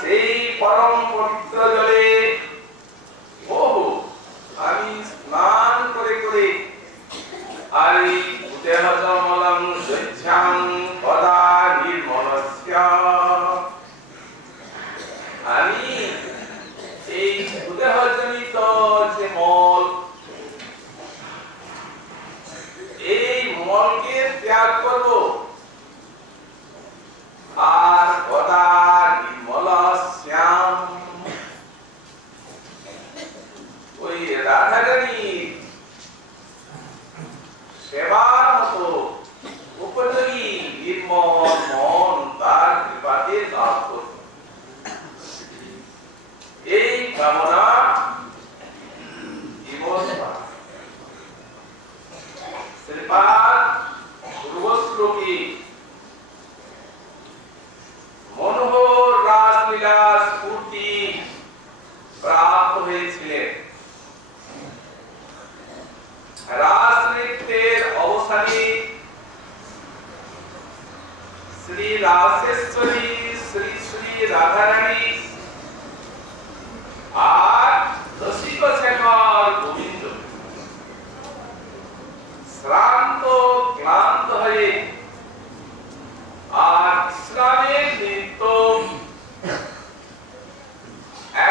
সেই পরম পবিত্র জলে বহু আমি স্নান করে করে আর এই দেহজমলং স্বচ্ছাং পদা নির্মলস্য আমি এই দেহজনিত যে মল এই মলকে ত্যাগ করব আর পদা নির্মলস্যাম ওই রাধারানী সেবার মতো উপযোগী নির্মল মন তার কৃপাতে লাভ করব এই কামনা জীবন শ্রীপাদ পূর্বশ্লোকে মনোহর রাসলীলা স্ফূর্তি প্রাপ্ত হয়েছিলেন। রাসনৃত্যের অবসানে শ্রী রাসেশ্বরী শ্রী শ্রী রাধারানী আর রসিক শেখর গোবিন্দ শ্রান্ত ক্লান্ত হয়ে আর ইসলামের নৃত্য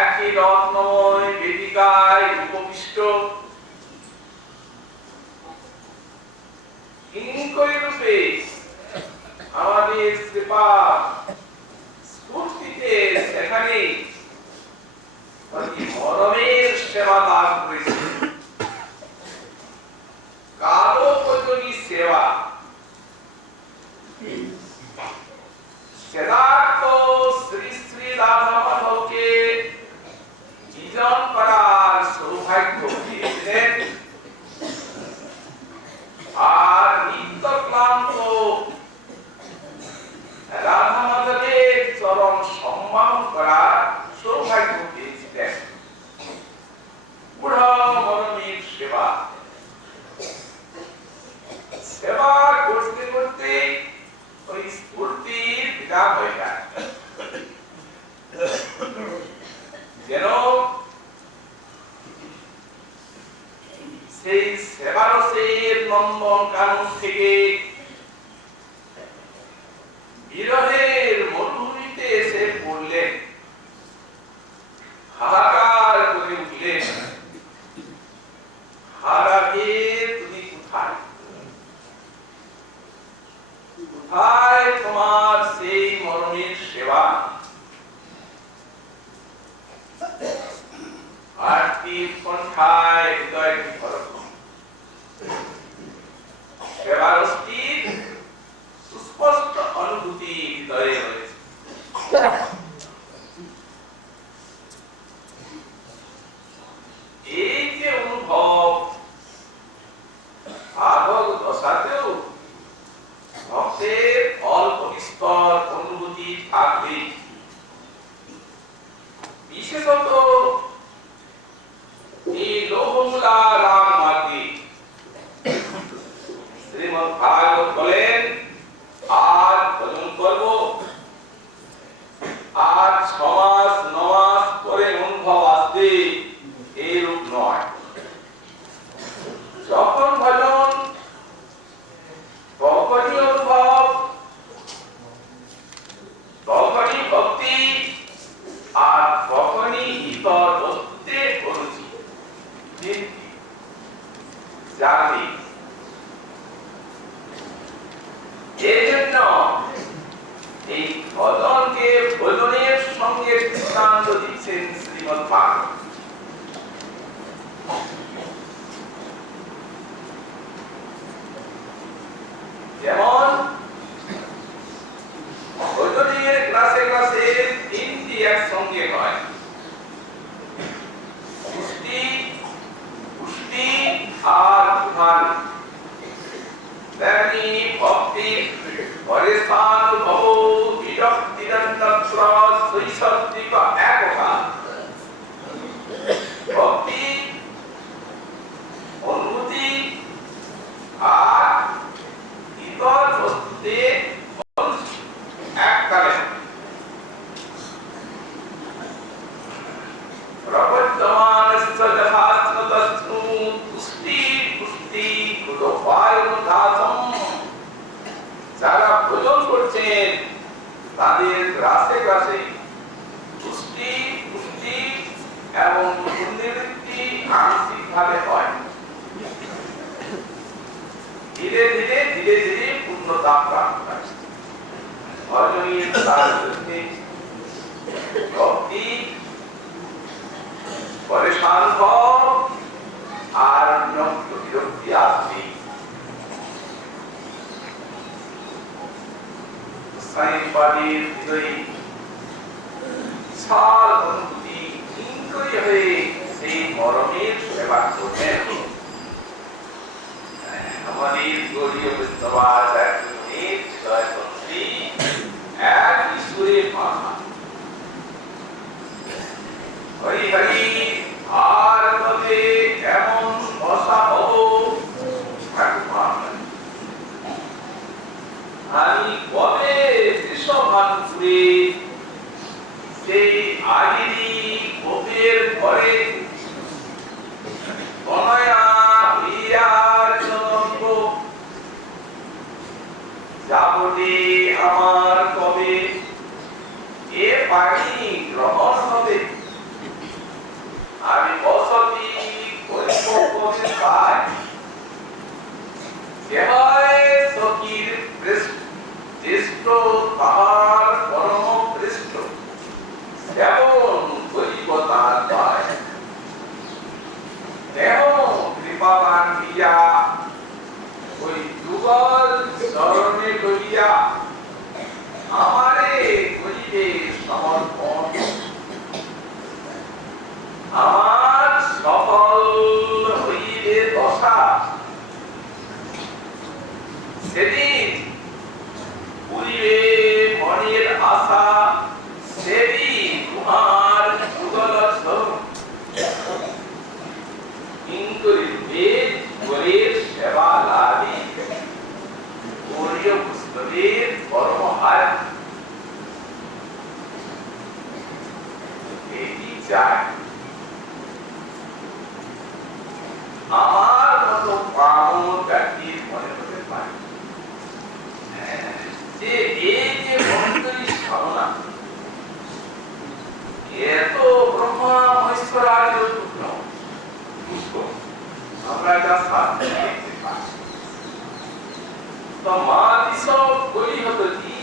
একই রত্নময় বেদিকায় উপবিষ্ট কিঙ্করী রূপে আমাদের কৃপা স্ফূর্তিতে সেখানে মরমের সেবা লাভ করেছে। কালোপযোগী সেবা সিদ্ধার্থ শ্রী শ্রী রাধা মাধবকে জীজন করার সৌভাগ্য পেয়েছিলেন আর নিত্য ক্লান্ত রাধা মাধবের চরণ সম্মান করার সৌভাগ্য পেয়েছিলেন। বুড়া মরমের সেবা সেবা করতে করতে ওই স্ফূর্তির বিকাশ হয়ে যায়, যেন সেই সেবারসের নন্দন কানন থেকে বিরহের মরুভূমিতে এসে পড়লেন, হাহাকার করে উঠলেন, হারাকে তুমি কোথায়, কোথায় তোমার সেই মরণের সেবা? আরতি কণ্ঠায় হৃদয় বিভরত সেবারসটির সুস্পষ্ট অনুভূতি হৃদয়ে রয়েছে। এই যে অনুভব সাধক দশাতেও ভক্তের অল্প বিস্তর অনুভূতি থাকবে। বিশেষত এই লোহমূলা রাম মার্গে শ্রীমদ্ ভাগবত বলেন, আজ ভজন করব, আজ 6 মাস 9 মাস পরে অনুভব আসবে, এই রূপ নয়। যখন ভজন তখনই অনুভব, তখনই ভক্তি আর তখনই ইতর বস্তুতে অরুচি জাতি। এই জন্য এই ভজনকে ভজনের সঙ্গে দৃষ্টান্ত দিচ্ছেন শ্রীমদ্ ভাগবত। যেমন ভজনের ক্লাসে ক্লাসে 3টি একসঙ্গে হয়, পুষ্টি, পুষ্টি আর ধ্যান। তেমনি ভক্তি পরেশান ভব বিরক্তিরন্তত্র শৈশব্দিক একতা। ভক্তি, অনুভূতি আর ইতর বস্তুতে এককালে ক্লাসে ক্লাসে পুষ্টি পুষ্টি এবং পুনরাবৃত্তি আংশিকভাবে হয়। ধীরে ধীরে ধীরে ধীরে পূর্ণতা প্রাপ্ত হয়। অজনীয় তার জন্যে ভক্তি পরে শান্ত আর বিরক্তি আসবে। সাইবাদীর হৃদয়ে সাল অনুভূতি ইন্দ্রিয় হয়ে সেই মরমের সেবা করবেন। আমাদের গৌরীয় বৈষ্ণবাজ একজনের জয়তন্ত্রী এক ঈশ্বরের মাথা হরি হরি আর তবে এমন বসা হবো আমি কবে দেশভানুপুরে সেই আগেরই গোপের ঘরে বনয়া হইয়ার জনক যাবনে আমার কবে এ পানি গ্রহণ হবে। আমি বসতি করিব কবে পাই কেবল সখীর পৃষ্ঠ তাহার পরম পৃষ্ঠ এমন করিব তার পায়। দেহ কৃপাবান হইয়া ওই যুগল চরণে লইয়া আমারে করিবে সমর্পণ। আমার সফল হইবে দশা সেদিন পুরিবে মনের আশা সেদিন তোমার যুগল স্বরূপ ইন্দ্রিয়ের গরের সেবা লাভি গৌরীয় বৈষ্ণবের পরম হার এটি চায়। আমার মতো পাগল ব্যক্তির মনে হতে পারে যে এই যে অন্তরী সাধনা এত ব্রহ্মা মহেশ্বরার্য আমরা যা সাধনা দেখতে পাই তো মা দিশব কই হতো কি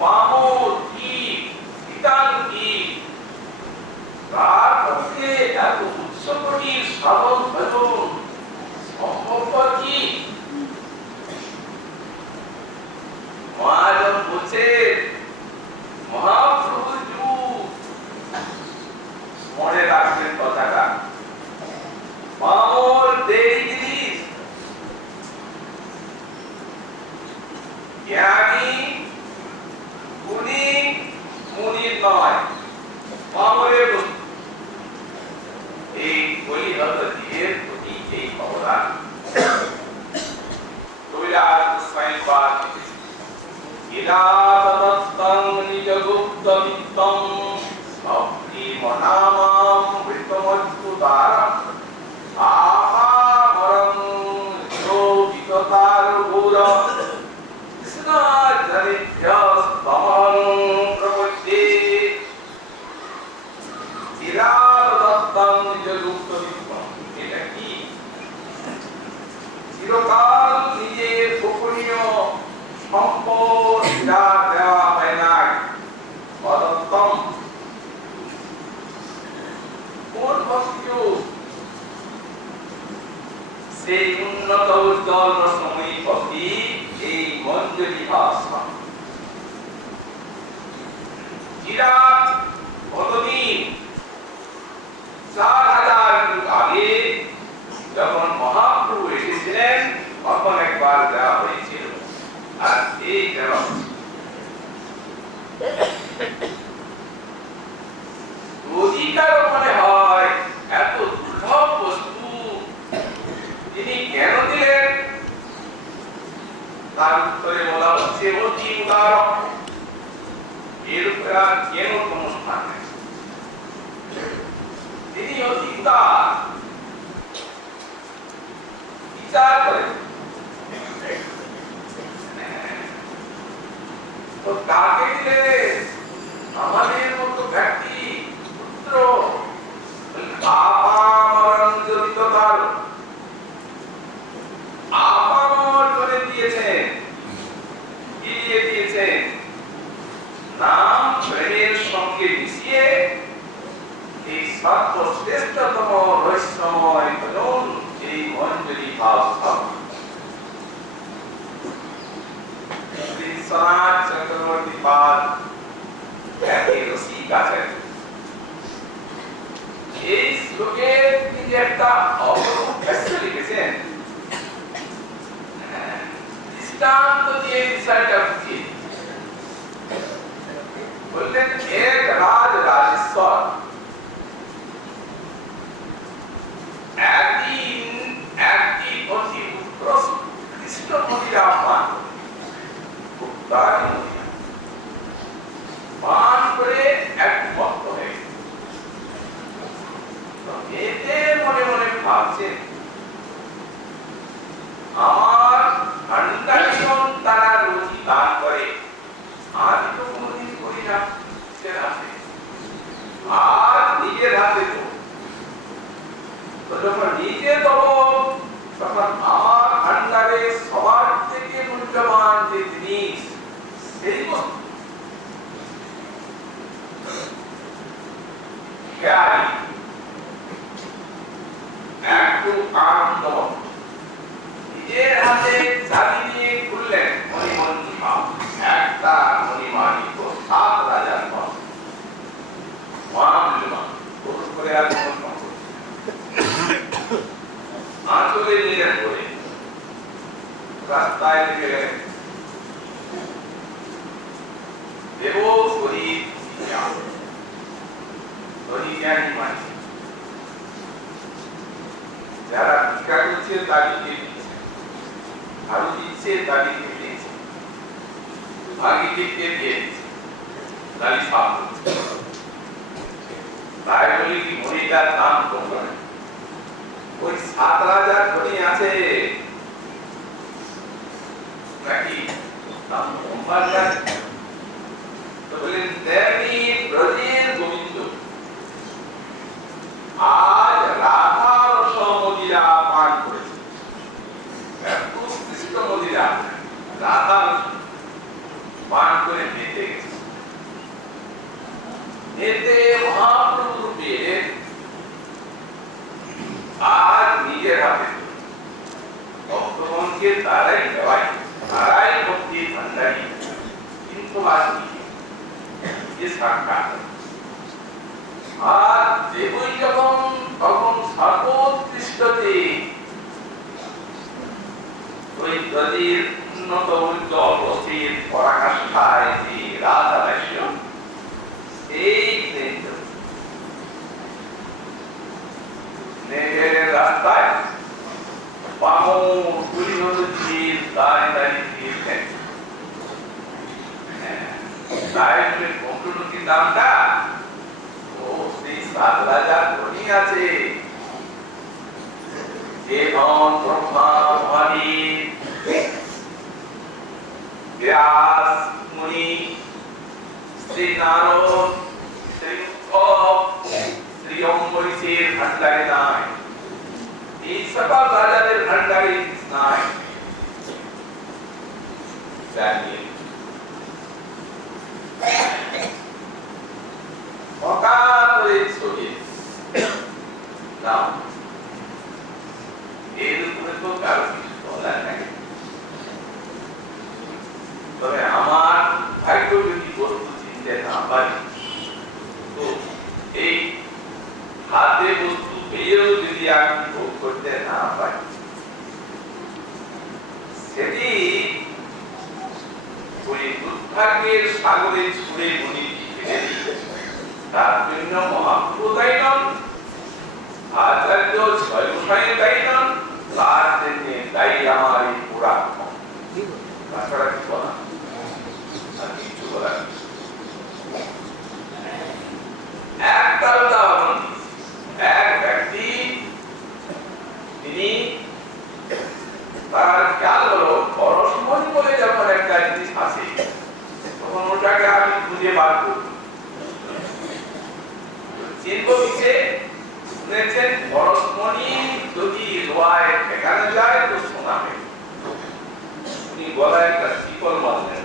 পামো কি বিতান কি তার পক্ষে এত উৎসকটির সাধন ভজন সম্ভব কি? মহাজন বলছে মহাপ্রভু মনে রাখবেন কথাটা মামর দেরি জ্ঞানী গুণী মুনির নয় মামরের এই কৈলাস জীবের প্রতি এই অবদান কবিরাজ গোস্বামীপাদ ইলাদত্তং নিজগুপ্তমিত্তং সপ্রিমনামাম মৃতমচ্যুতারম আহামরং যোগিততার গৌর কৃষ্ণাজনিভ্যস্তমহং প্রপদ্যে ইলাদত্তং নিজগুপ্তমিত্তং। এটা কি? চিরকাল নিজের গোপনীয় সম্পদ দেওয়া হয় না। অদত্তম কোন বস্তু সেই উন্নত উজ্জ্বল রসময়ী পক্ষী এই মঞ্জুরি ভাষা চিরাত কতদিন 4000 যুগ আগে যখন মহাপ্রভু এসেছিলেন তখন একবার দেওয়া হয়েছিল আর এই দেওয়া রোজিকার মনে হয় এত দুর্লভ বস্তু তিনি কেন দিলেন তার উত্তরে বলা হচ্ছে অতি উদার এর উপরে আর কেন কোনো স্থান নেই। তিনি অতি উদার বিচার করেন তো কাকে দিলে আমাদের মতো ব্যক্তি পুত্র আপামরণ জড়িত তার আপামর করে দিয়েছেন, কি দিয়ে দিয়েছেন? নাম প্রেমের সঙ্গে মিশিয়ে এই সর্বশ্রেষ্ঠতম রহস্যময় ভজন এই মঞ্জুরি ভাব সনাত চক্রবর্তী পাল একের রসিক আছেন। এই শ্লোকে তিনি একটা অপরূপ ভাষ্য লিখেছেন, দৃষ্টান্ত দিয়ে বিষয়টা বুঝিয়ে বললেন, এক রাজ রাজেশ্বর একদিন একটি অতি উৎকৃষ্ট মহিলা পান করে এক মত্ত হয়ে এতে মনে মনে ভাবছেন, আমার ভান্ডারিগণ তারা রোজই দান করে, আমি তো কোনদিন করি না, আর নিজের হাতে তো যখন নিজে দেব তখন আমার ভান্ডারে সবার থেকে মূল্যবান যে জিনিস সেই বস্তু একটু আনন্দ নিজের হাতে চাবি নিয়ে খুললেন মণিমন্ত্রী একটা মণিমাণিক 7 রাজার পর করে আর আঁচলে নিলেন বলে রাস্তায় গেলেন, দেব শরীর যারা ভিক্ষা করছে তাকে দিচ্ছে, আরো দিচ্ছে তাকে দিচ্ছে, ভাগি দিকে দিয়ে দিচ্ছে, তাই সাপ করছে। তাই বলি কি মনিটার নাম কম করে ওই 7 রাজার ধনী আছে নাকি নাম কম্বার যায় তো বলেন, তেমনি ব্রজের গোবিন্দ আজ রাধা রস মদিরা পান করেছে, এত উৎকৃষ্ট মদিরা রাধা পান করে মেতে গেছে। এতে মহাপ্রভু রূপে আর নিজের হাতে ভক্তগণকে তারাই দেওয়াই, তারাই ভক্তির ভান্ডারী, কিন্তু আসি যে সাক্ষাৎ আর দেবই যখন তখন সর্বোৎকৃষ্টতে ওই নদীর উন্নত উজ্জ্বল রথের পরাকাষ্ঠায় যে রাধা দাস্য এই রাস্তায় গুলি দাঁড়িয়ে দিয়েছেন, দামটা ও সেই 7 রাজার ধনী আছে, যে ধন ব্রহ্মা মহাবীর ব্যাস মুনি শ্রী নারদ শ্রী শ্রী অম্বরীশের ভান্ডারে নাই, এই সকল রাজাদের ভান্ডারে নাই। তবে আমার ভাগ্য যদি বস্তু চিনতে না পারি তো এই হাতে বস্তু পেয়েও যদি আমি ভোগ করতে না পারি, সেটি ওই দুর্ভাগ্যের সাগরে ছুড়ে মনি ফেলে দিই। তার জন্য মহাপ্রভু দায়ী নন, আচার্য ছয় দায়ী নন, তার জন্য দায়ী আমার এই পুরা তাছাড়া কি বলা আর কিছু বলার একটা উদাহরণ, এক ব্যক্তি তিনি তার খেয়াল হলো পরশমণি বলে যখন একটা জিনিস আসে তখন খুঁজে বার করুন। চিনব কিসে? শুনেছেন পরশমণি যদি রোয়ায় ঠেকানো যায় তো শোনাবে। উনি গলায় একটা শিকল বাঁধলেন,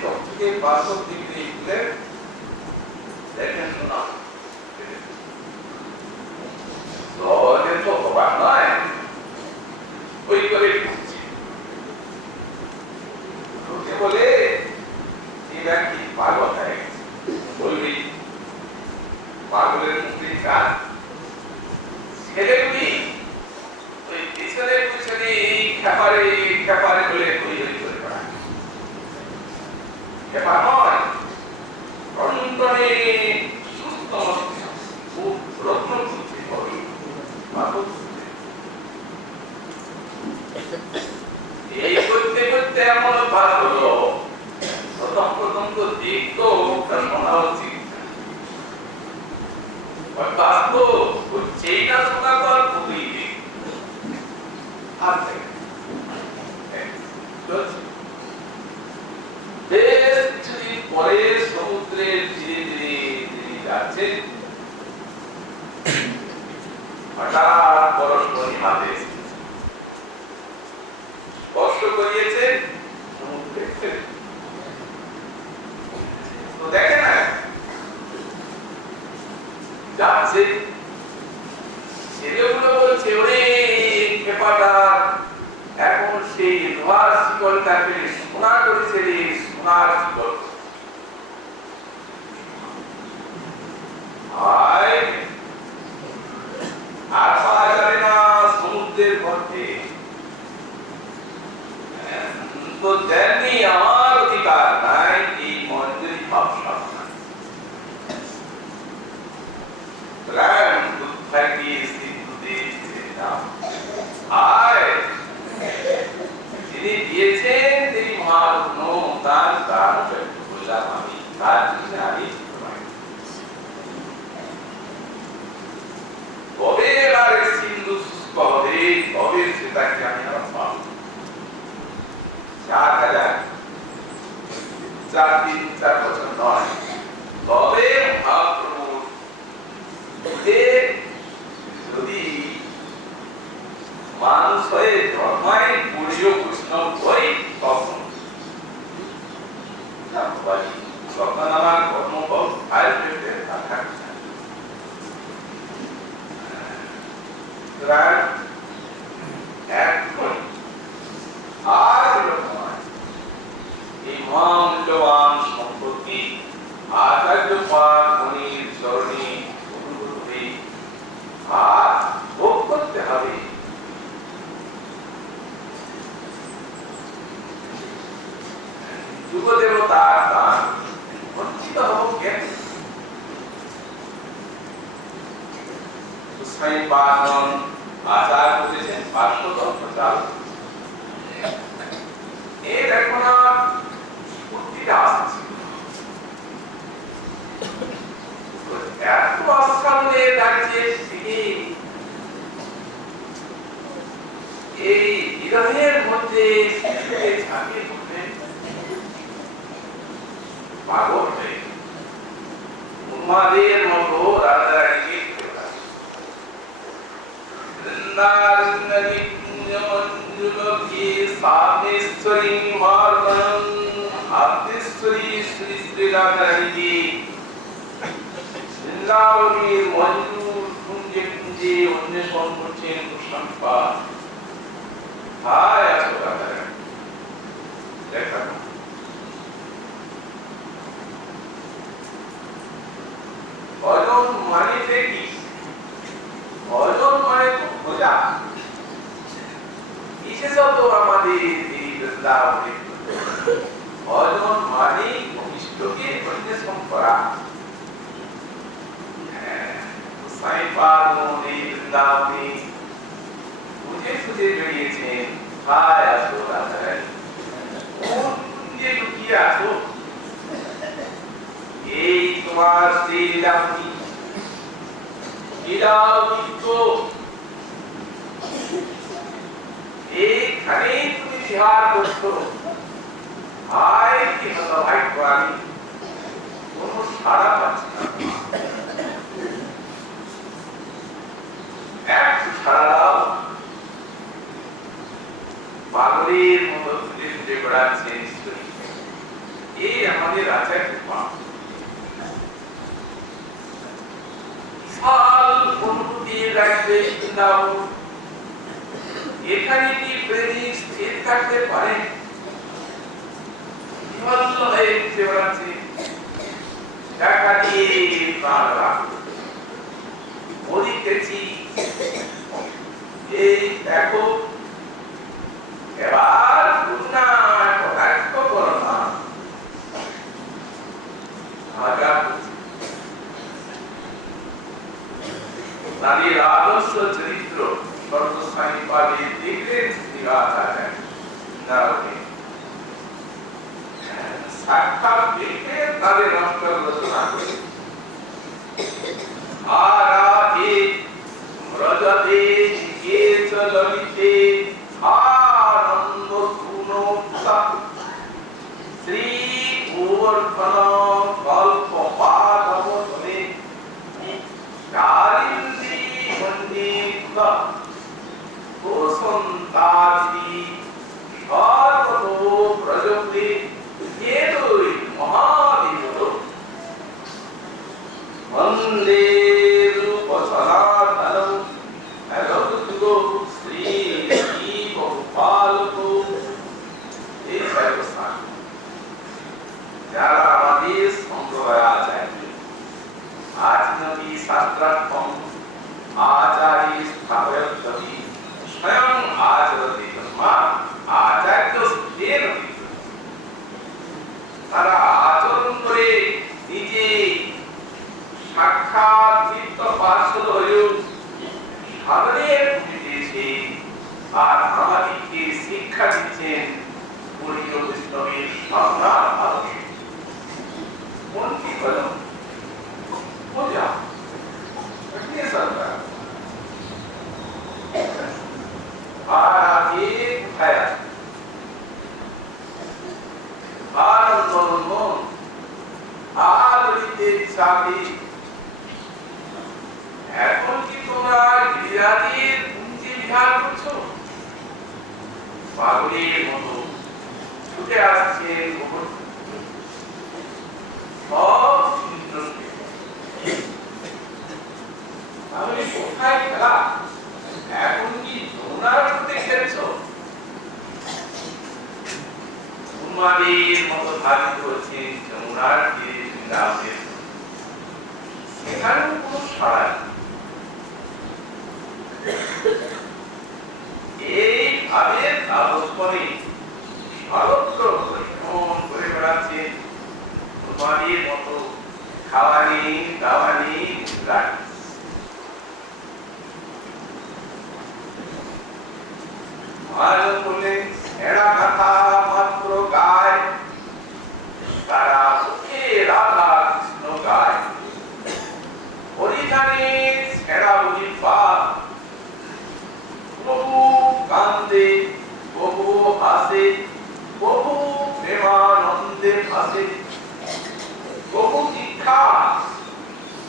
চকচকে বাসক ডিগ্রি খুলে দেখেন শোনা সহজে তো হবার নয়। ওই করে ঢুকছে, ঢুকে বলে এই ব্যক্তি পাগল হয়ে গেছে। বলবি পাগলের মুক্তি কাজ ছেলেগুলি ওই পিছনে পিছনে খেপারে খেপারে বলে হই হই করে বেড়ায়। খেপা নয়, রণটনে সুস্থ খুব রত্ন খুঁজছে বলি পাগল। এই করতে করতে এমন ভাব হলো প্রথম প্রথম তো দেখতো ওটা শোনা উচিত, বাস্তব হচ্ছেই না শোনা কর খুবই বেশ কিছুদিন পরে সমুদ্রের ধীরে ধীরে ধীরে যাচ্ছে, হঠাৎ পরশমণি হাতে স্পর্শ করিয়েছে সমুদ্রে। তো দেখে না যাচ্ছে, ছেলেগুলো বলছে ওরে খেপাটা এখন সেই লোহার শিকলটাকে সোনা করেছে রে, সোনার শিকল। আর পাওয়া যাবে না সমুদ্রের মধ্যে, তো জানি আমার অধিকার নাই এই মন্দির ভাব সাধনা। যিনি দিয়েছেন তিনি মহারত্ন, তার দান বললাম আমি, তার জন্য আমি কবে আর সিন্ধু শুষ্ক হবে, কবে সেটাকে আমি আর পাবো। 4 বছর নয়, তবে মহাপ্রভু যদি মানুষ হয়ে জন্মায় পুরীয় বৈষ্ণব হই তখন তখন আমার কর্মফল আর পেতে থাকা আর এই মহামূল্যবান সম্পত্তি আচার্য পাঠ মনির চরণে আর ভোগ করতে হবে। যুগদেবতার দান বঞ্চিত হব কেন? গোস্বামী পাঠন আচার করেছেন 500 চাল। এর এখন আর বুদ্ধিটা আসছে, এত আশ্রমে দাঁড়িয়ে থেকে এই বিরহের মধ্যে ঝাঁপিয়ে পড়লেন পাগল হয়ে উন্মাদের মতো রাধারানীকে বৃন্দারণ্যে সামেশ্বরী মার্গণ আদ্যেশ্বরী শ্রী শ্রী রাধারানীকে বৃন্দাবনের মঞ্জুর কুঞ্জে কুঞ্জে অন্বেষণ করছেন সম্পা। হায় আসো রাধারানী, দেখা ভজন মানে কি? ভজন মানে তো খোঁজা। বিশেষত আমাদের এই বৃন্দাবনে ভজন মানে ইষ্টকে অন্বেষণ করা। সাই পার্বণ এই বৃন্দাবনে খুঁজে খুঁজে বেরিয়েছেন। হায় আসো রাধারানী, কোন কুঞ্জে লুকিয়ে আছো? এই তোমার সেই লীলাভূমি, এইখানেই তুমি বিহার করছো। হায় সাড়া পাচ্ছি না। একটু সাড়া দাও। পাগলের মতো খুঁজে খুঁজে বেড়াচ্ছে নিশ্চয়ই। এই আমাদের আচার্য মা। বিশাল অনুভূতির রাজ্যে বৃন্দাবন। এখানে কি প্রেমিক স্থির থাকতে পারে? বিমগ্ন হয়ে ঘুরে বেড়াচ্ছে। টাকা দিয়ে প্রাণ রাখো। মরিতেছি। এই দেখো, এবার করুণা কটাক্ষ করো না। নারীর আদর্শ চরিত্র সর্বস্থায়ী পাবে দেখলেন শ্রীরাচার্য সাক্ষাৎ দেখে তাদের অন্তর রচনা করে। আরাধে ব্রজতে জিজ্ঞেস ললিতে আনন্দ গুণোক্তা শ্রী গোবর্ধন কল্প পাদবতলে কালিন্দী মন্ডিত কোসন্তাদি সর্বতো ব্রজতে এতই মহাবিভূত বন্দে রূপ সনাতনম এতদুগো শ্রী গোপালক। এই ব্যবস্থা যারা আমাদের সম্প্রদায় আচার্য আজনবী শাস্ত্রার্থম আচার্য স্থাপয়ত্বহি স্বয়ং আচরতি তস্মাৎ আচার্য স্তেন। তারা আচরণ করে নিজে সাক্ষাৎ চিত্ত পার্শ্বদ হয়েও সাধনের দিয়েছে আর আমাদেরকে শিক্ষা দিচ্ছেন পরিয় বৈষ্ণবের সাধনার আদর্শ। কোনটি হল মজা আর আগে কোথায় আছে আনন্দ আলোড়িতে চাবি। এখন কি তোমরা গিরিরাজের পুঞ্জে বিহার করছো? পাগলের মতো ছুটে আসছে সব তাহলে কোথায় খেলা? এখন কি যমুনার মধ্যে খেলছো? উন্মাদের মতো ধাবিত হচ্ছেন যমুনার তীরে বৃন্দাবনের। সেখানেও কোনো সাড়া নেই। এইভাবে তাপস করে সর্বত্র পরিভ্রমণ করে বেড়াচ্ছেন উন্মাদের মতো। খাওয়া নেই, দাওয়া নেই, মুদ্রা নেই। মহাজন বললেন এরা কথা মাত্র গায়, তারা মুখে রাধা কৃষ্ণ গায়। হরিধানে ছেড়া বলি পা, বহু কান্দে বহু হাসে, বহু প্রেমানন্দে ভাসে, বহু দীক্ষা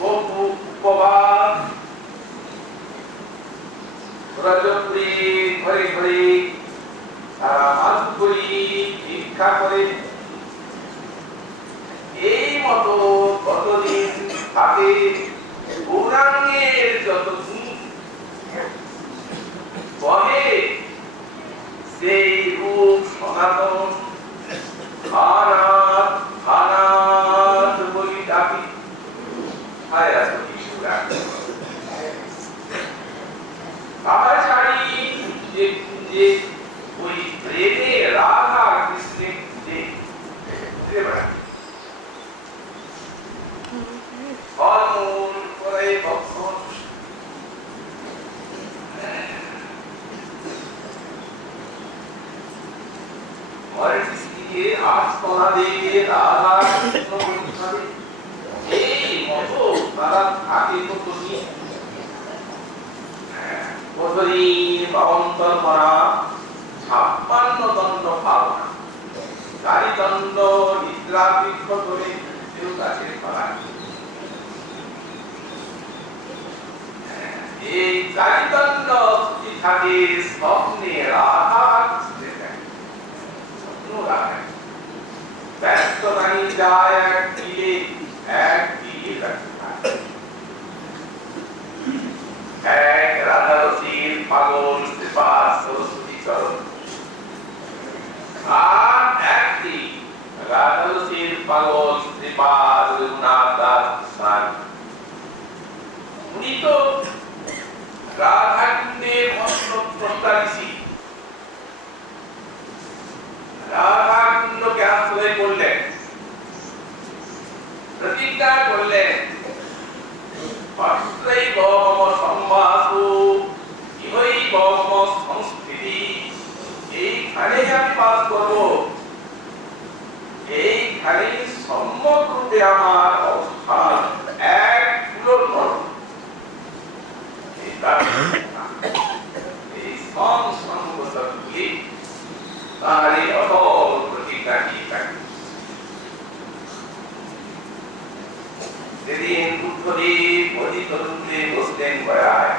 বহু উপবাস। ব্রজপুরী ঘরে ঘরে তারা মাছ করি ভিক্ষা করে। এই মতো কতদিন থাকে গৌরাঙ্গের যত গুণ বহে সেই রূপ সনাতন আনাথ আনাথ বলি ডাকি। হায় আছে বাবা ছাড়ি যে যে ওই প্রেমে রাধা কৃষ্ণে খুঁজে খুঁজে বেড়ায়। ফলমূল করে ভক্ষণ ঘরে দিয়ে আস্তনা দিয়ে রাধা কৃষ্ণ বৈষ্ণবে এই মতো তারা থাকে কত নিয়ে কতদিন পাবন্তর করা 56 দণ্ড পাবনা 4 দণ্ড নিদ্রা বৃক্ষ করে কেউ গাছের পালা এই চারিদণ্ড থাকে স্বপ্নে রাধা স্বপ্ন রাধা ব্যস্ত নাই যায় এক দিকে এক রাধা রসির পাগল কৃপা সরস্বতী চরণ আর একটি রাধা রসির পাগল কৃপা রঘুনাথ দাস স্নান উনি তো রাধাকুণ্ডের মন্ত্র প্রস্তাবিসি রাধাকুণ্ডকে আশ্রয় করলেন প্রতিজ্ঞা করলেন পাশ্রৈব মম সম্বাসু ইহৈব মম সংস্কৃতি এইখানে আমি বাস করব এইখানে সম্যক রূপে আমার অবস্থান এক ফুলোর মতো এই সংসঙ্গতগুলি তার এই অটল প্রতিজ্ঞাটি থাকে সেদিন বুদ্ধদেব পতিত রূপে বসলেন গয়ায়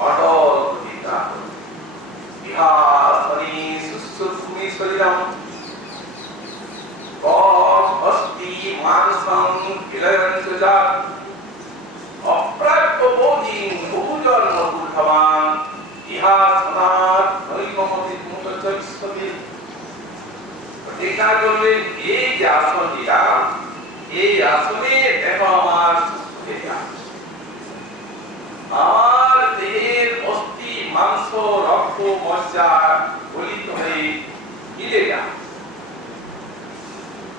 অটল প্রতিজ্ঞা বিহাসনি সুস্থভূমি শরীরম অস্থি মানসং কিলয়ন্ত জাত অপ্রাপ্য বোধিং বহুজন্ম বুদ্ধবান ইহা সনাত নৈমমতি মুক্তচরিষ্যতি প্রতিজ্ঞা করলেন এই যে আসন দিলাম এই আসনে দেখো আমার আমার দেহের অস্থি মাংস রক্ত মজ্জা গলিত হয়ে মিলে যায়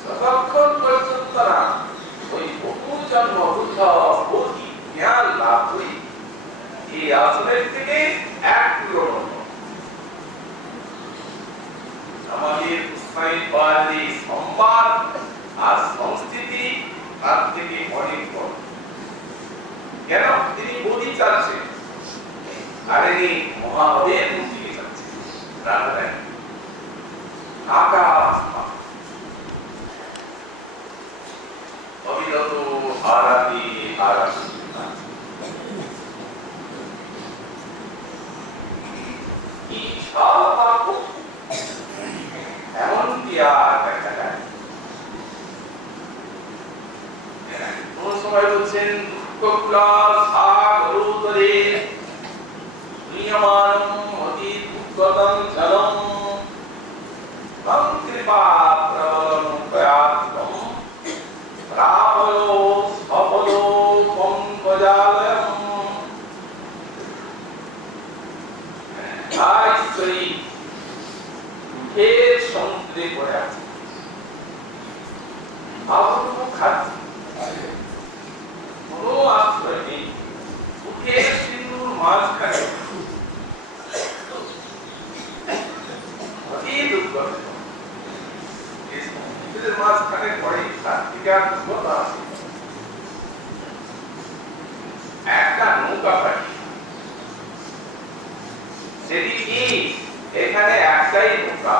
যতক্ষণ পর্যন্ত না ওই বহু জন্ম বুদ্ধ বোধি জ্ঞান লাভ করি এই আসনের থেকে এক কিলোমিটার আমাদের উৎসাহী সম্বাদ আর সংস্কৃতি তার থেকে অনেক বড় কেন তিনি বোধি চাচ্ছেন আর এই মহাদেব মুক্তি চাচ্ছেন রাধারানী আকাশ অবিরত আরাধি আরাধি এমন কি আর দেখা যায় কোন সময় বলছেন দুঃখক্লাস সাগরোদরে নিয়মানম অতি দুঃখতম জলম তং কৃপা প্রবলম প্রয়াত্তম রাপলো সফলো পঙ্কজালয়ম আইশ্বরী দুঃখের সমুদ্রে পড়ে আছে আবরু খাচ্ছে কোনো আশ্রয় নেই দুঃখের সিন্ধুর মাঝখানে অতি দুঃখ এই সমুদ্রের মাঝখানে পড়ে তার থেকে আর দুঃখ আছে একটা নৌকা পাখি সেদিকে এখানে একটাই নৌকা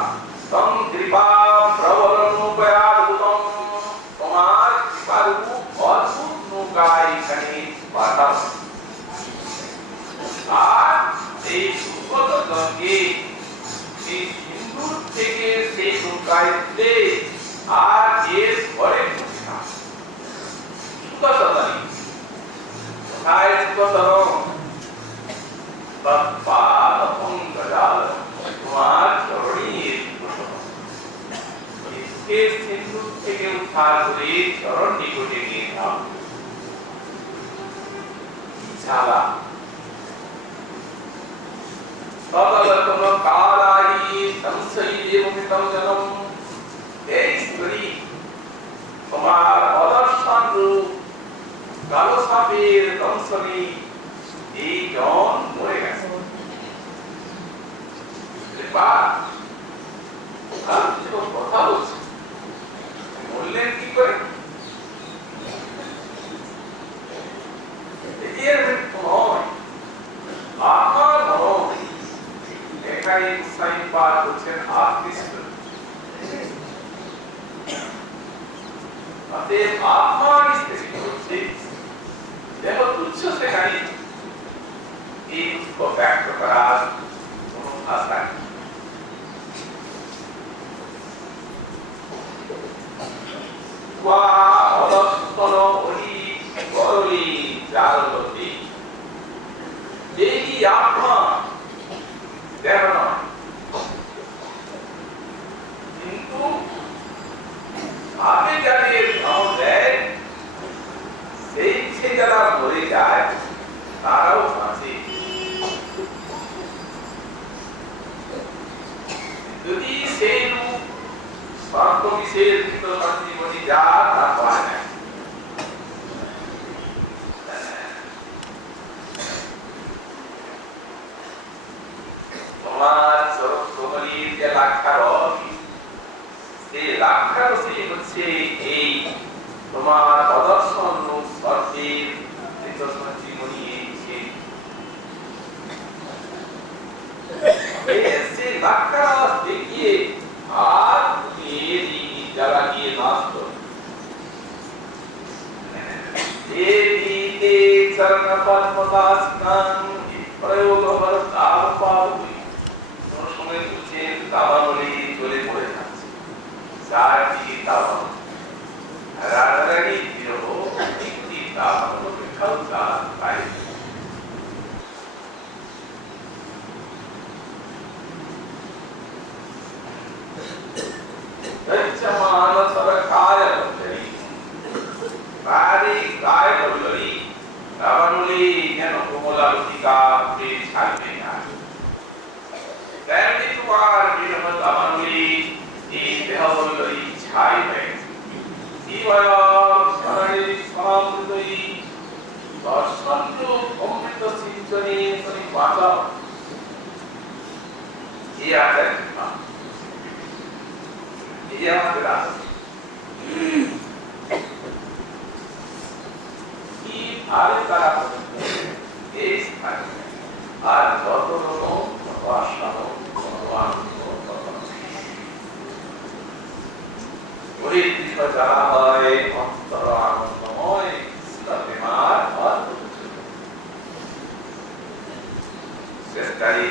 তং কৃপা প্রবলনুপয়াদুতম তোমার কৃপার অদ্ভুত নৌকা এখানে পাঠাও আর এই সুগত গঙ্গে এই সিন্ধুর থেকে সেই নৌকায় তুলে আর এর ঘরে পৌঁছা সুগতনী কোথায় সুগতরম তোমার চরণের সিন্ধু থেকে উদ্ধার করে চরণ নিকটে নিয়ে যাও ছাড়া তদলতম কালাহি সংশয়ী দেবমিতম জনম এই স্ত্রী তোমার অদর্শন রূপ কালো সাপের দংশনী এই জন মরে গেছে কথা বলছে বললেন কি করে এর মৃত্যু নয় আমার নয় এখানে সাইন পার করছেন আকৃষ্ট অতএব আত্মার স্থিতি হচ্ছে দেহ তুচ্ছ সেখানে এই দুঃখ ব্যক্ত করার কোন ভাষা নেই। আত্মা দেহ নয়, কিন্তু আমি যাদের ভ্রম দেয় সেই সে যারা মরে যায় তারাও বাঁচে। যদি সেই রূপ স্বর্গ বিশেষ সঞ্জীবনী যা তা পায় না। তোমার চরকমলির যে লাক্ষারস, সেই লাক্ষারসই হচ্ছে এই তোমার অদর্শন রূপ স্বর্গের সঞ্জীবনী। সেই লাক্ষারস দেখিয়ে আর যারা গিয়ে নষ্ট চলে পড়ে থাকছে চারদিকে দাবানো রাজারানি বিরহ একটি দাবানো অপেক্ষাও চার বাইরে আর যত রকম যারা হয় অন্তর আনন্দময় শেষকারী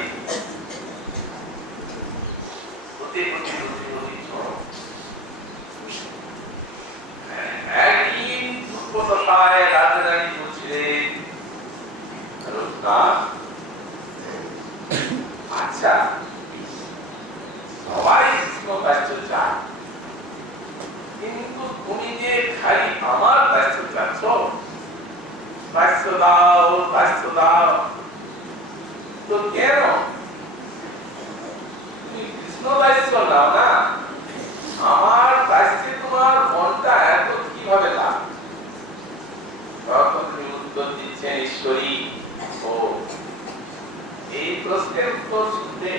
একদিন দুঃখদশায় রাজধানী বলছিলেন, আচ্ছা সবাই কৃষ্ণ কাছে চায়, কিন্তু তুমি যে খালি আমার কাছে চাচ্ছ, কাছে দাও তো কেন? তুমি কৃষ্ণ দায়িত্ব নাও না, আমার কাছে তোমার মনটা এত কিভাবে লাভ? তখন তিনি উত্তর দিচ্ছেন, ঈশ্বরী ও এই প্রশ্নের উত্তর শুনতে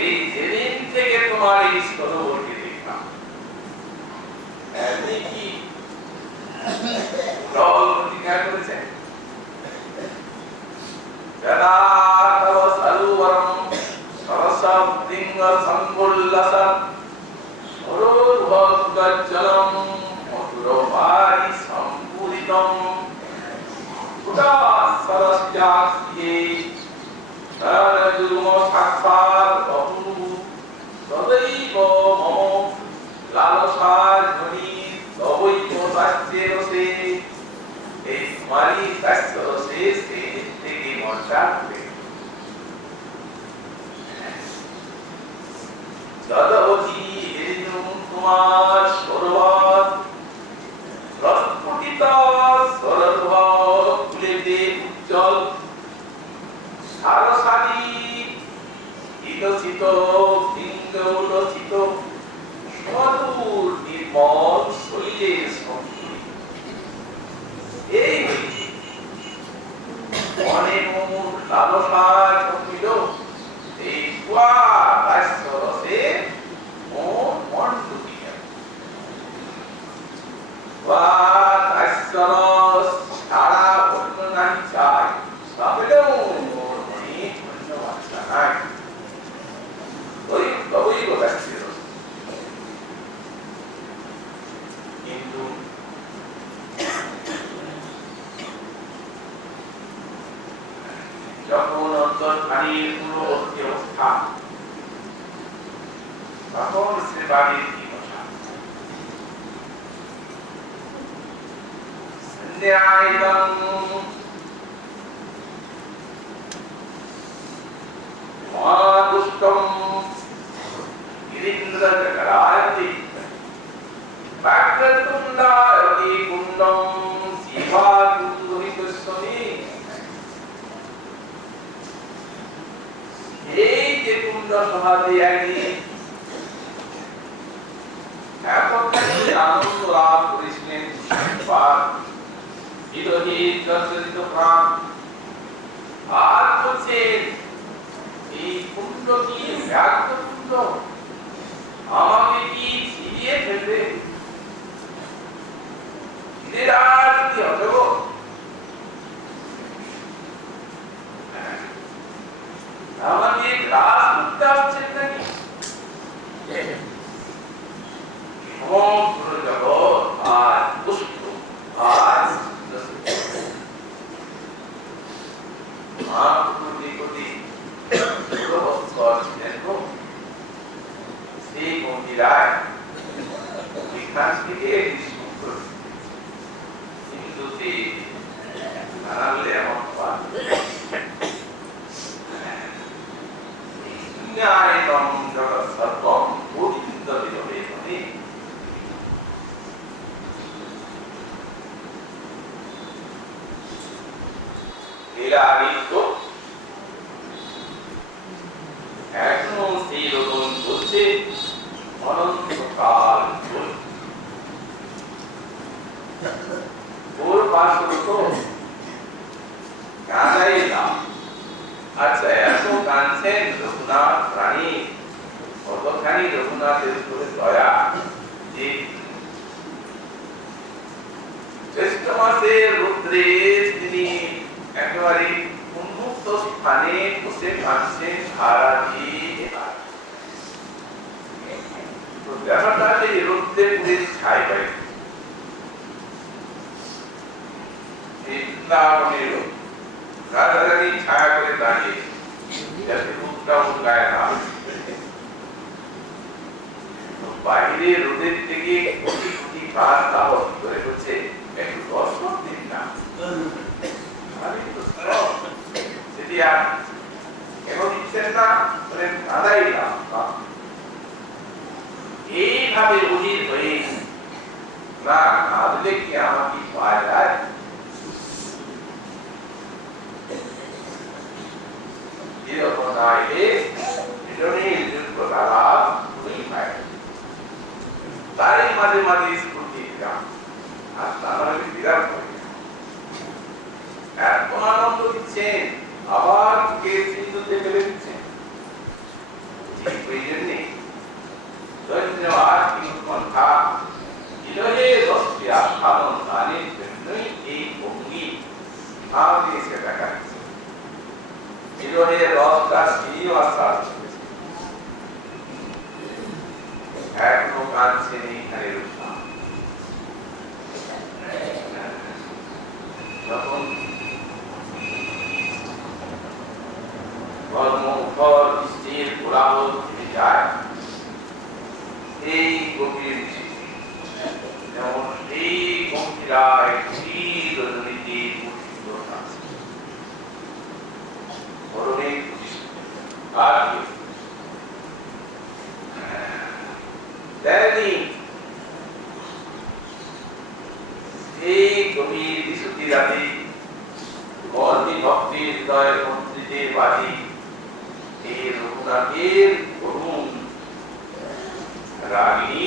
এই যেদিন থেকে তোমার এই সরোবরকে দেখলাম, আপনি কি প্রতিজ্ঞা করেছেন? যদা তব সরোবরম সরসম লিঙ্গ সম্বুল্লসম সরোর্ভগজ্জলম মধুরভারি সম্পূরিতম সরস্যাস্যে শরণযুগ্ম সাক্ষাৎ বহু তদৈব মম লালসার ধ্বনি তবৈব তাস্যের রসে। এই তোমারই তাস্য রসে থেকে মনটা ঘুরে যদবধি হেরিনুম তোমার সরোবর প্রস্ফুটিত সরোবর ফুলেতে উজ্জ্বল সারসাদি ইতচিত পিঙ্গৌলচিত মধুর নির্মল শরীরের সঙ্গে এই মনে মোর তখন সে বাড়ির কি কথা সন্ধ্যায়তম মহাদুষ্টম গিরীন্দ্রচক্রায়তি বাক্যতুণ্ডায়তি কুণ্ডম শিবাতুন্দহিতস্বমী। এই যে কুণ্ড সমাধি একদিন এতখানি আনন্দ লাভ করেছিলেন প্রাণ আর বলছেন এই কুণ্ড কি ব্যাঘ্র কুণ্ড আমাকে কি ছিড়িয়ে ফেলবে আর কি হবে গো? আমাদের রাস উঠতে হচ্ছে নাকি সমগ্র জগৎ আজ দুষ্ট আজ মহাপুরুষে কোটি সেই গম্ভীরায় এখান থেকে হিন্দুতে জানালে এমন ন্যায়তম জগৎ সর্বম গোবিন্দ বিরহে মনে। এখনো সেই রকম চলছে অনন্তকাল ওর পাশ তো কাঁদাই না। আচ্ছা এত কাঁদছেন রঘুনাথ রানী কতখানি রঘুনাথের উপরে দয়া যে জ্যৈষ্ঠ মাসের রুদ্রে তিনি একেবারে উন্মুক্ত স্থানে বসে কাঁদছেন সারা দিন। ব্যাপারটা যে রুদ্রে পুরে ছাই পাই বৃন্দাবনের রাধারানী ছায়া করে দাঁড়িয়ে যাতে রূপটা উল্লায় না। বাইরে রোদের থেকে কোটি কোটি বার দাওয়াত করে হচ্ছে একটু দর্শন দিন না যদি আর এখন ইচ্ছেন না বলেন কাঁদাই না। এইভাবে অধীর হয়ে না কাঁদলে কি আমার কি পাওয়া যায়? এরকম নাইলে এজন্যই প্রতাপ হয়ে পায় তারই মাঝে মাঝে স্ফূর্তি দিলাম আর তারা বিরাট করে এত আনন্দ দিচ্ছেন আবার কে সিন্ধুতে ফেলে দিচ্ছেন। ঠিক প্রয়োজন নেই ধন্যবাদ পন্থা বিরহে রসকে আস্বাদন দানের জন্যই এই ভঙ্গি আমাদের সে দেখা দিচ্ছে। বিরহের রসটা শ্রীনিবাস এখনো কাঁদছেন এইখানে রূপনাথ। যখন কর্মফল দৃষ্টির কোলাহল থেকে যায় এই গভীর যেমন এই গম্ভীরায় রজনীতি আর এই গভীর বিশুদ্ধি রাতি গর্বী ভক্তির হৃদয়ের মন্ত্রীতে বাড়ি এই রঘুনাথের করুণ রাগিনী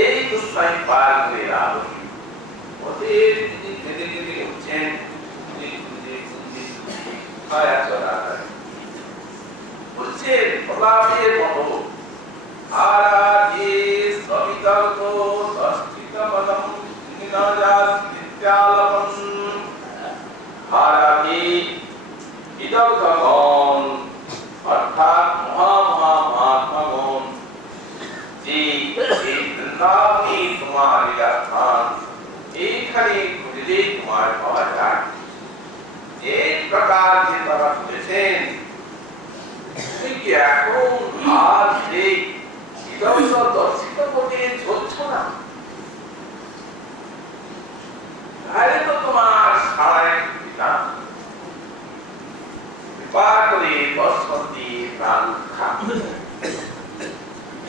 এই দুঃসাই পার করে রাহুল ওদের তিনি কেঁদে কেঁদে উঠছেন বলছেন প্রলাপের মতো আরাধে সবিতর্ক সষ্টিতপদম নিনাজাস নিত্যালপন আরাধে বিদগ্ধগণ অর্থাৎ মহামহাত্মাগণ যে এই বৃন্দাবনী তোমার লীলা স্থান এইখানে খুঁজলেই তোমার পাওয়া যায়। এই প্রকার যে তারা খুঁজেছেন, তুমি কি এখন আর সেই দর্শিত বটে চলছ না? তাহলে তো তোমার সারায় না কৃপা করে বসন্তি প্রাণ খান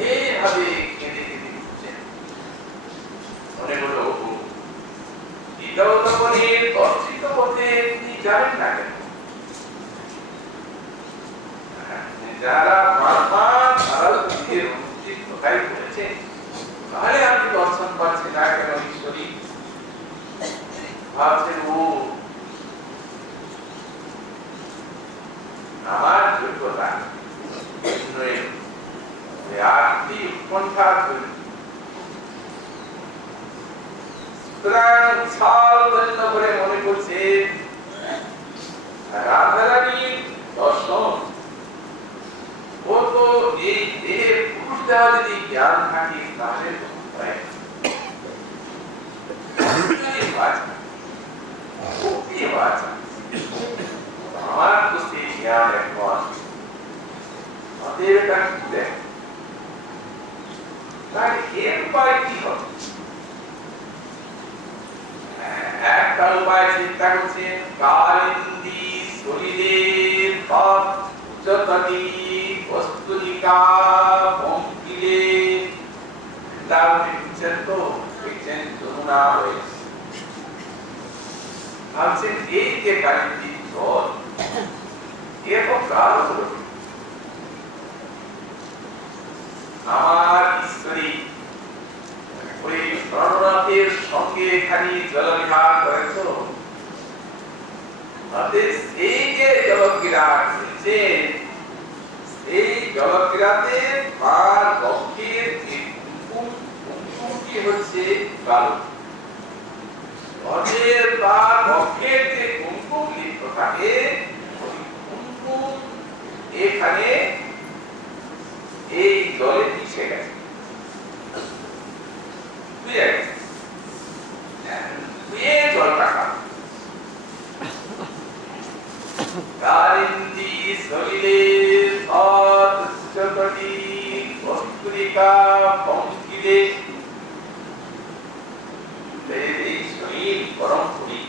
এইভাবে কেঁদে কেঁদে উঠছেন। মনে হলো বিদৌতপনের দর্শিত পথে তিনি যাবেন না কেন? যারা ব্রাহ্মণ তারা নিজের অনুচিত কথাই বলেছে, তাহলে আমি দর্শন পাচ্ছি না কেন ঈশ্বরী? ভাবছেন ও আমার যোগ্যতা আটটি উৎকণ্ঠা সুতরাং বিশাল দৈন্য করে মনে করছে রাধারানীর দর্শন। ও তো এই দেহে পুরুষ দেওয়া যদি জ্ঞান থাকে তাহলে আমার তো সেই জ্ঞান এখন অতএব তাহলে এর উপায় কি হবে? একটা উপায় চিন্তা করছেন, কালিন্দী শরীরের উচ্চতটি বস্তুলিকা পঙ্কিলে বুঝছেন তো, দেখছেন যমুনা হয়েছে। ভাবছেন এই যে কালিন্দী জল এরকম কারণ হলো আমার ঈশ্বরী ওই প্রাণনাথের সঙ্গে খালি জলবিহার করেছ। সেই যে জলক্রীড়া খেলছে, সেই জলক্রীড়াতে তার বক্ষের যে কুমকুমটি হচ্ছে কালো। তার বক্ষের যে কুমকুম লিপ্ত থাকে, ওই কুমকুম এখানে এই জলে মিশে গেছে। জলটা কালিন্দী শরীরের উচ্চতটি বস্তুলিকা পঙ্কিলে এই শরীর পরম পুরী।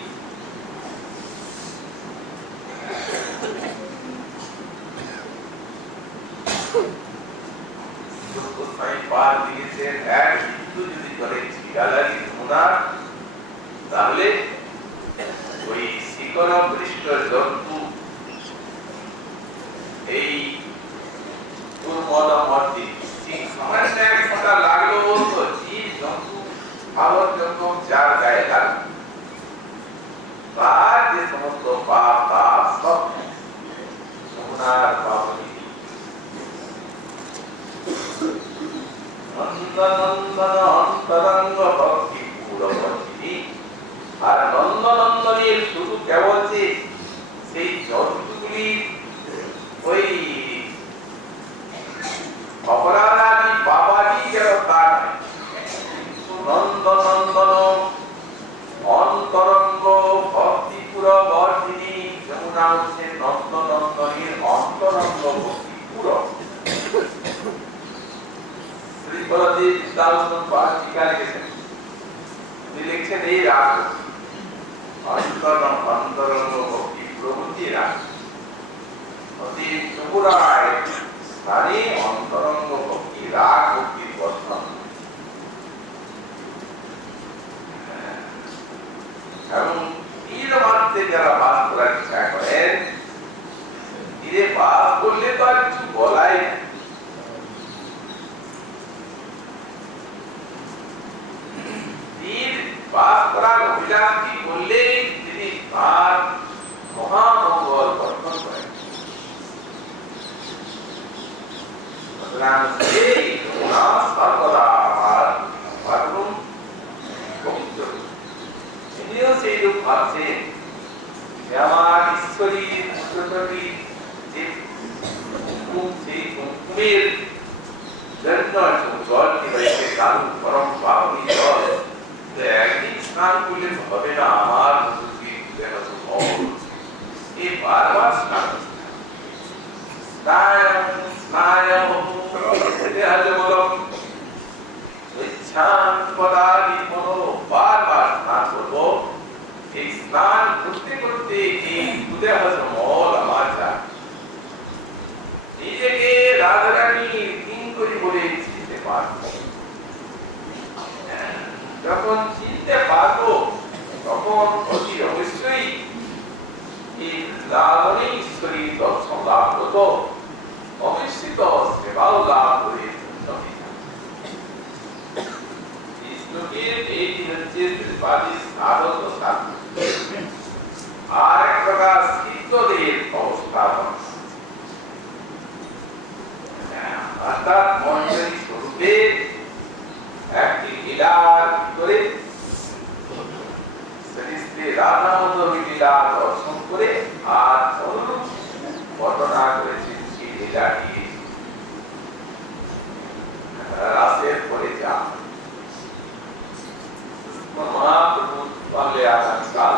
পার দিয়েছেন এক বিন্দু যদি করে ছিড়া লাগে ধুনার, তাহলে ওই শিকড় বৃষ্ট জন্তু এই দুর্মদমর্দি সামান্য এক ফোঁটা লাগলো তো জীব জন্তু খাবার জন্য যার গায়ে লাগলো, তার যে সমস্ত পাপ তাপ সব সোনার পাবনি। নন্দনন্দন অন্তরঙ্গ ভক্তি পুরবর্তী। আর নন্দনন্দনের শুধু কেবল যে সেই জন্তুগুলি ওই অপরাধী বাবাজি যেন তা নয়, নন্দনন্দন অন্তরঙ্গ ভক্তি পুরবর্তিনী। যমুনা হচ্ছে নন্দনন্দনের অন্তরঙ্গ ভক্তি পুর। লিখছেন এই রাগ অন্তরঙ্গ ভক্তি প্রভৃতি রাগ অতি চুপুরায় স্থানে অন্তরঙ্গ ভক্তি রাগ ভক্তির বর্ষণ। এবং তীর মাত্রে যারা বাস করার ইচ্ছা করেন, তীরে বাস করলে তো আর কিছু বলাই না। বাস করার অভিলাষী বললে তিনি তার মহামঙ্গল বর্ষণ করেন। সর্বদা আমার পবিত্র। তিনিও সেইরূপ ভাবছেন যে আমার ঈশ্বরীর যে কুমকুম, সেই কুমকুমের জন্য জলটি হয়েছে চালু পরম পাবনি জল একদিন স্নান করলে হবে না আমার এই বারবার স্নান বারবার স্নান করবো এই স্নান করতে করতে এই দুধে হজম মল আমার যায় নিজেকে রাজারানী তিন করি বলে চিনতে পারবো যখন চিনতে পারবো তখন অতি অবশ্যই এই লালনী ঈশ্বরী দর্শন লাভ হতো অবশ্যিত সেবাও লাভ করে কৃষ্ণকে এই হচ্ছে ত্রিপাদী সাধক সাধু আর এক প্রকার সিদ্ধদের অবস্থাপন অর্থাৎ মন্ত্রী স্বরূপে একটি লীলার ভিতরে রাধা মাধবী লীলা দর্শন করে আর অনুরূপ ঘটনা করেছেন সেই লীলাটি রাসের পরে যা মহাপ্রভু বলে আগামীকাল